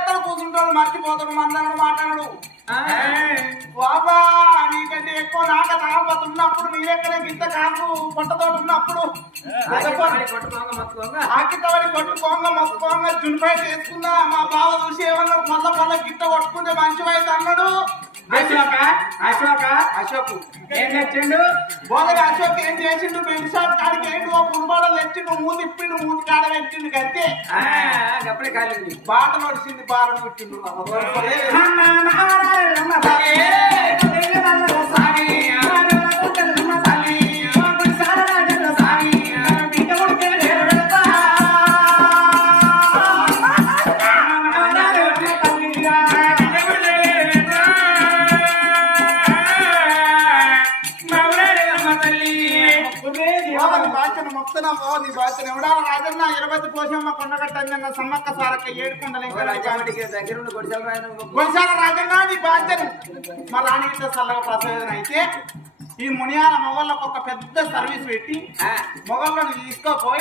చేస్తాడు కూర్చుంటాడు మర్చిపోతాడు మందడు మాట్లాడు బాబా నీకంటే ఎక్కువ నాక తాగపోతున్నప్పుడు మీరెక్కడ గింత కాకు పొట్టతోటి ఉన్నప్పుడు ఆకితవడి కొట్టుకోంగ మొత్తుకోంగ జునిపై చేసుకున్నా మా బావ చూసి ఏమన్నాడు పొల్ల గిట్ట కొట్టుకుంటే మంచివైతే అన్నాడు. అశోక్ ఏం తెచ్చిండు? బోధగా అశోక్ ఏం చేసిండు? బెండిషాప్ కాడికి ఏంటి ఓ పుల్బాడలు తెచ్చిండు, మూతి ఇప్పిండు, మూతి కాడ పెట్టిండు కంటే అప్పుడే కాలింది బాట నడిచింది బార పెట్టిండు. నీ బాధ్యత ఎవడా రాజన్న 20 పోషమ్మ కొండగట్టన్న సమ్మక్క సారక్క ఏడుకుండలే గొలిసాల రాజన్న నీ బాధ్యత మా రాణి చల్లగా ప్రసవేదన అయితే ఈ మునియాల మొగళ్ళకు ఒక పెద్ద సర్వీస్ పెట్టి మొగళ్ళను తీసుకోపోయి